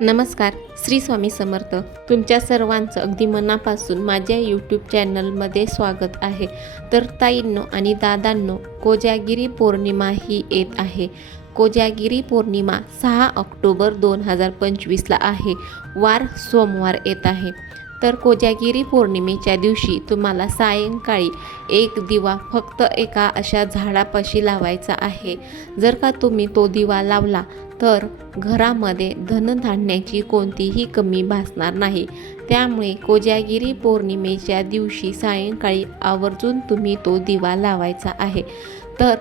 नमस्कार श्री स्वामी समर्थ. तुमच्या सर्वांचं अगदी मनापासून माझ्या यूट्यूब चॅनलमध्ये स्वागत आहे. तर ताईंनो आणि दादांनो कोजागिरी पौर्णिमा ही येत आहे. कोजागिरी पौर्णिमा सहा ऑक्टोबर दोन हजार पंचवीसला आहे. वार सोमवार येत आहे. तर कोजागिरी पौर्णिमेच्या दिवशी तुम्हाला सायंकाळी एक दिवा फक्त एका अशा झाडापाशी लावायचा आहे. जर का तुम्ही तो दिवा लावला तर घरामध्ये धनधान्याची कोणतीही कमी भासणार नाही. त्यामुळे कोजागिरी पौर्णिमेच्या दिवशी सायंकाळी आवर्जून तुम्ही तो दिवा लावायचा आहे. तर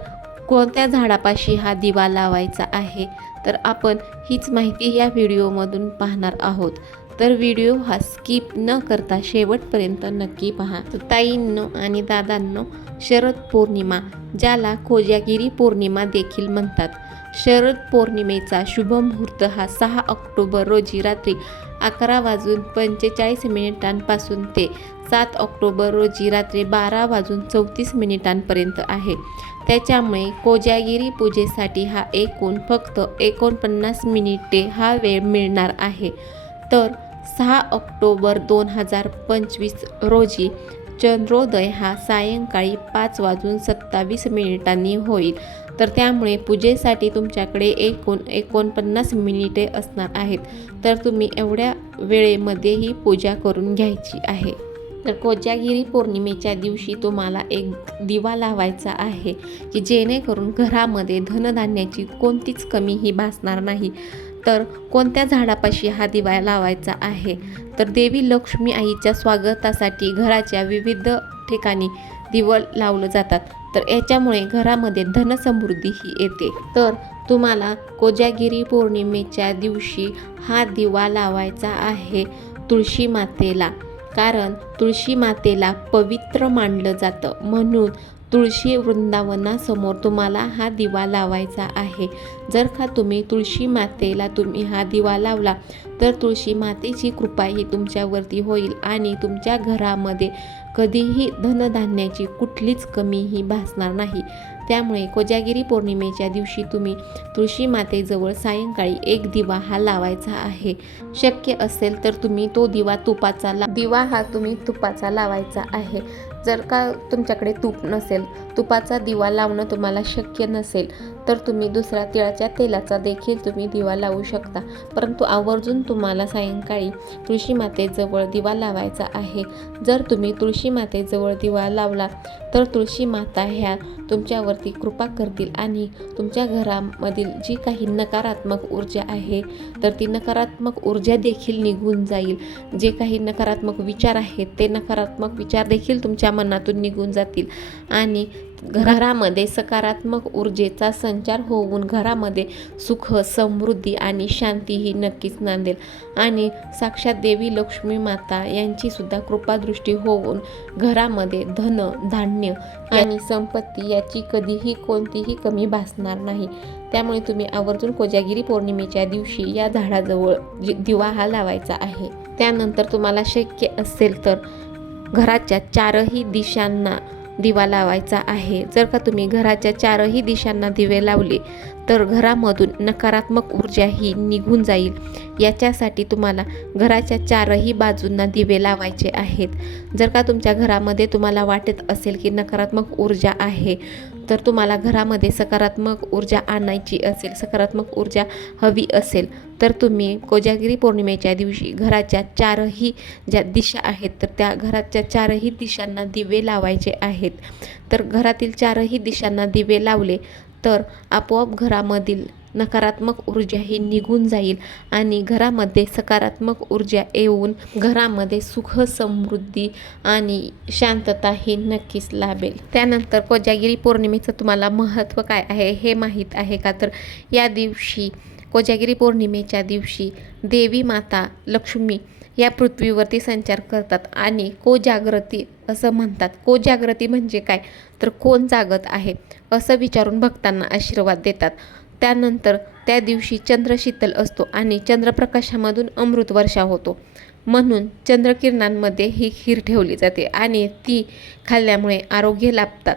कोणत्या झाडापाशी हा दिवा लावायचा आहे तर आपण हीच माहिती या व्हिडिओमधून पाहणार आहोत. तर व्हिडिओ हा स्किप न करता शेवटपर्यंत नक्की पहा. ताईंनो आणि दादांनो शरद पौर्णिमा ज्याला कोजागिरी पौर्णिमा देखील म्हणतात. शरद पौर्णिमेचा शुभ मुहूर्त हा सहा ऑक्टोबर रोजी रात्री अकरा वाजून पंचेचाळीस मिनिटांपासून ते सात ऑक्टोबर रोजी रात्री बारा वाजून चौतीस मिनिटांपर्यंत आहे. त्याच्यामुळे कोजागिरी पूजेसाठी हा एकूण फक्त एकोणपन्नास मिनिटे हा वेळ मिळणार आहे. तर सहा ऑक्टोबर दोन हजार पंचवीस रोजी चंद्रोदय हा सायंकाळी पाच वाजून सत्तावीस मिनिटांनी होईल. तर त्यामुळे पूजेसाठी तुमच्याकडे एकूण एकोणपन्नास मिनिटे असणार आहेत. तर तुम्ही एवढ्या वेळेमध्ये ही पूजा करून घ्यायची आहे. तर कोजागिरी पौर्णिमेच्या दिवशी तुम्हाला एक दिवा लावायचा आहे की जेणेकरून घरामध्ये धनधान्याची कोणतीच कमी ही भासणार नाही. तर कोणत्या झाडापाशी हा दिवा लावायचा आहे? तर देवी लक्ष्मी आईच्या स्वागतासाठी घराच्या विविध ठिकाणी दिवं लावलं जातात. तर याच्यामुळे घरामध्ये धनसमृद्धी ही येते. तर तुम्हाला कोजागिरी पौर्णिमेच्या दिवशी हा दिवा लावायचा आहे तुळशी मातेला. कारण तुळशी मातेला पवित्र मानलं जातं. म्हणून तुळशी वृंदावनासमोर तुम्हाला हा दिवा लावायचा आहे. जर का तुम्ही तुळशी मातेला तुम्ही हा दिवा लावला तर तुळशी मातेची कृपा ही तुमच्यावरती होईल आणि तुमच्या घरामध्ये कधीही धनधान्याची कुठलीच कमी ही भासणार नाही. त्यामुळे कोजागिरी पौर्णिमेच्या दिवशी तुम्ही तुळशी मातेजवळ सायंकाळी एक दिवा हा लावायचा आहे. शक्य असेल तर तुम्ही तो दिवा तुपाचा ला दिवा हा तुम्ही तुपाचा लावायचा आहे. जर का तुमच्याकडे तूप नसेल तुपाचा दिवा लावणं तुम्हाला शक्य नसेल तर तुम्ही दुसऱ्या तिळाच्या तेलाचा देखील तुम्ही दिवा लावू शकता. परंतु आवर्जून तुम्हाला सायंकाळी तुळशी मातेजवळ दिवा लावायचा आहे. जर तुम्ही तुळशी मातेजवळ दिवा लावला तर तुळशी माता ह्या तुमच्यावरती कृपा करतील आणि तुमच्या घरामधील जी काही नकारात्मक ऊर्जा आहे तर ती नकारात्मक ऊर्जा देखील निघून जाईल. जे काही नकारात्मक विचार आहेत ते नकारात्मक विचार देखील तुमच्या मनातून निघून जातील. आणि घरामध्ये सकारात्मक ऊर्जेचा संचार होऊन घरामध्ये सुख समृद्धी आणि शांती ही नक्कीच नांदेल. आणि साक्षात देवी लक्ष्मी माता यांची सुद्धा कृपादृष्टी होऊन घरामध्ये धन धान्य आणि संपत्ती याची कधीही कोणतीही कमी भासणार नाही. त्यामुळे तुम्ही आवर्जून कोजागिरी पौर्णिमेच्या दिवशी या झाडाजवळ दिवा हा लावायचा आहे. त्यानंतर तुम्हाला शक्य असेल तर घराच्या चारही दिशांना दिवा लावायचा आहे. जर का तुम्ही घराच्या चारही दिशांना दिवे लावले तर घरामधून नकारात्मक ऊर्जा ही निघून जाईल. याच्यासाठी तुम्हाला घराच्या चारही बाजूंना दिवे लावायचे आहेत. जर का तुमच्या घरामध्ये तुम्हाला वाटत असेल की नकारात्मक ऊर्जा आहे तर तुम्हाला घरामध्ये सकारात्मक ऊर्जा आणायची असेल सकारात्मक ऊर्जा हवी असेल तर तुम्ही कोजागिरी पौर्णिमेच्या दिवशी घराच्या चारही ज्या दिशा आहेत तर त्या घराच्या चारही दिशांना दिवे लावायचे आहेत. तर घरातील चारही दिशांना दिवे लावले तर आपोआप घरामधील नकारात्मक ऊर्जा ही निघून जाईल आणि घरामध्ये सकारात्मक ऊर्जा येऊन घरामध्ये सुख समृद्धी आणि शांतता ही नक्कीच लाभेल. त्यानंतर कोजागिरी पौर्णिमेचं तुम्हाला महत्त्व काय आहे हे माहीत आहे का? तर या दिवशी कोजागिरी पौर्णिमेच्या दिवशी देवी माता लक्ष्मी या पृथ्वीवरती संचार करतात. आणि कोजागृती असं म्हणतात. कोजागृती म्हणजे काय? तर कोण जागत आहे असं विचारून भक्तांना आशीर्वाद देतात. त्यानंतर त्या दिवशी चंद्र शीतल असतो आणि चंद्रप्रकाशामधून अमृत वर्षा होतो. म्हणून चंद्रकिरणांमध्ये ही खीर ठेवली जाते आणि ती खाल्ल्यामुळे आरोग्य लाभतात.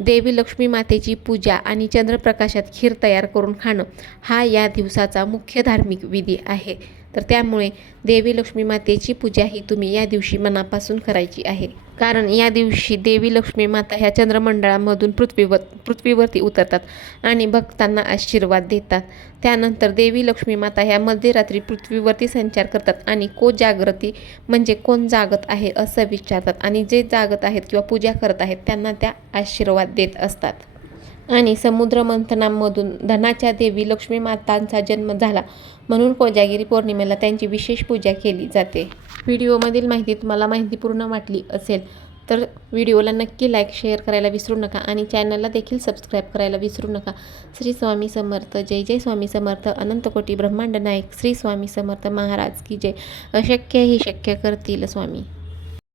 देवी लक्ष्मी मातेची पूजा आणि चंद्रप्रकाशात खीर तयार करून खाणं हा या दिवसाचा मुख्य धार्मिक विधी आहे. तर त्यामुळे देवी लक्ष्मी मातेची पूजा ही तुम्ही या दिवशी मनापासून करायची आहे. कारण या दिवशी देवी लक्ष्मी माता ह्या चंद्रमंडळामधून पृथ्वीवर पृथ्वीवरती उतरतात आणि भक्तांना आशीर्वाद देतात. त्यानंतर देवी लक्ष्मी माता ह्या मध्यरात्री पृथ्वीवरती संचार करतात आणि को जागृती म्हणजे कोण जागत आहे असं विचारतात आणि जे जागत आहेत किंवा पूजा करत आहेत त्यांना त्या आशीर्वाद देत असतात. आणि समुद्रमंथनामधून धनाच्या देवी लक्ष्मी मातांचा जन्म झाला. म्हणून कोजागिरी पौर्णिमेला त्यांची विशेष पूजा केली जाते. व्हिडिओमधील माहिती तुम्हाला माहितीपूर्ण वाटली असेल तर व्हिडिओला नक्की लाईक शेअर करायला विसरू नका आणि चॅनलला देखील सबस्क्राईब करायला विसरू नका. श्री स्वामी समर्थ जय जय स्वामी समर्थ अनंतकोटी ब्रह्मांड नायक श्री स्वामी समर्थ महाराज की जय. अशक्य ही शक्य करतील स्वामी.